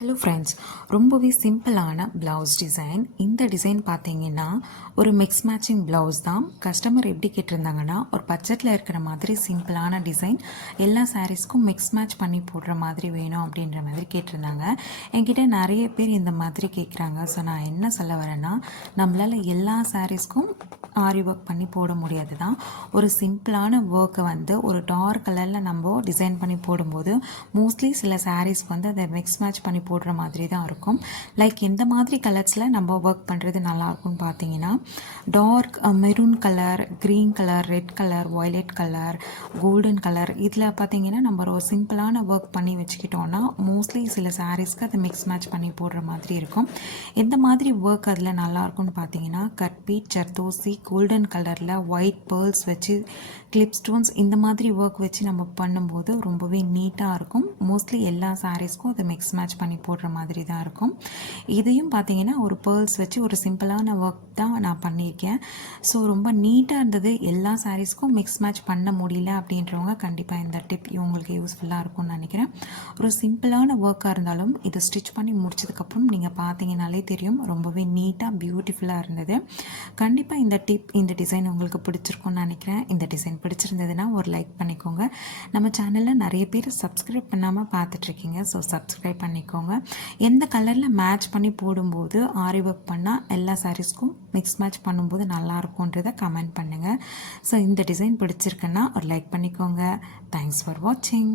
Hello friends, ரொம்பவே சிம்பிளான blouse design. இந்த டிசைன் பார்த்தீங்கன்னா ஒரு மிக்ஸ் மேட்சிங் ப்ளவுஸ் தான். கஸ்டமர் எப்படி கேட்டிருந்தாங்கன்னா, ஒரு பட்ஜெட்டில் இருக்கிற மாதிரி சிம்பிளான டிசைன், எல்லா சாரீஸ்க்கும் மிக்ஸ் மேட்ச் பண்ணி போடுற மாதிரி வேணும் அப்படின்ற மாதிரி கேட்டிருந்தாங்க. என்கிட்ட நிறைய பேர் இந்த மாதிரி கேட்குறாங்க. ஸோ நான் என்ன சொல்ல வரேன்னா, நம்மளால் எல்லா சாரீஸ்க்கும் ஆரி ஒர்க் பண்ணி போட முடியாது தான். ஒரு சிம்பிளான ஒர்க்கை வந்து ஒரு டார்க் கலரில் நம்ம டிசைன் பண்ணி போடும்போது மோஸ்ட்லி சில சாரீஸ்க்கு வந்து அதை மிக்ஸ் மேட்ச் பண்ணி போடுற மாதிரி தான் இருக்கும். லைக் எந்த மாதிரி கலர்ஸில் நம்ம ஒர்க் பண்ணுறது நல்லாயிருக்கும்னு பார்த்தீங்கன்னா, dark maroon colour, green colour, red colour, violet colour, golden colour, இதில் பார்த்தீங்கன்னா நம்ம ஒரு சிம்பிளான ஒர்க் பண்ணி வச்சுக்கிட்டோன்னா மோஸ்ட்லி சில சாரீஸ்க்கு அதை மிக்ஸ் மேட்ச் பண்ணி போடுற மாதிரி இருக்கும். எந்த மாதிரி ஒர்க் அதில் நல்லாயிருக்கும்னு பார்த்தீங்கன்னா, கட் பீட், ஜர்தோசி, கோல்டன் கலரில் ஒயிட் பேர்ல்ஸ் வச்சு கிளிப் ஸ்டோன்ஸ், இந்த மாதிரி ஒர்க் வச்சு நம்ம பண்ணும்போது ரொம்பவே நீட்டாக இருக்கும். மோஸ்ட்லி எல்லா சாரீஸ்க்கும் அதை மிக்ஸ் மேட்ச் பண்ணி போடுற மாதிரி தான் இருக்கும். இதையும் பார்த்தீங்கன்னா ஒரு பேர்ல்ஸ் வச்சு ஒரு சிம்பிளான ஒர்க் தான் நான் பண்ணியிருக்கேன். ஸோ ரொம்ப நீட்டாக இருந்தது. எல்லா சாரீஸ்க்கும் மிக்ஸ் மேட்ச் பண்ண முடியல அப்படின்றவங்க கண்டிப்பாக இந்த டிப் இவங்களுக்கு யூஸ்ஃபுல்லாக இருக்கும்னு நினைக்கிறேன். ஒரு சிம்பிளான ஒர்க்காக இருந்தாலும் இதை ஸ்டிச் பண்ணி முடிச்சதுக்கப்புறம் நீங்கள் பார்த்தீங்கன்னாலே தெரியும், ரொம்பவே நீட்டாக பியூட்டிஃபுல்லாக இருந்தது. கண்டிப்பாக இந்த டிப், இந்த டிசைன் உங்களுக்கு பிடிச்சிருக்கும்னு நினைக்கிறேன். இந்த டிசைன் பிடிச்சிருந்ததுன்னா ஒரு லைக் பண்ணிக்கோங்க. நம்ம சேனலில் நிறைய பேர் சப்ஸ்கிரைப் பண்ணாமல் பார்த்துட்ருக்கீங்க. ஸோ சப்ஸ்கிரைப் பண்ணிக்கோங்க. எந்த கலரில் மேட்ச் பண்ணி போடும்போது ஆரி ஒர்க் பண்ணால் எல்லா சாரீஸ்க்கும் மிக்ஸ் மேட்ச் பண்ணும்போது நல்லாயிருக்குன்றதை கமெண்ட் பண்ணுங்கள். ஸோ இந்த டிசைன் பிடிச்சிருக்குன்னா ஒரு லைக் பண்ணிக்கோங்க. தேங்க்ஸ் ஃபார் வாட்சிங்.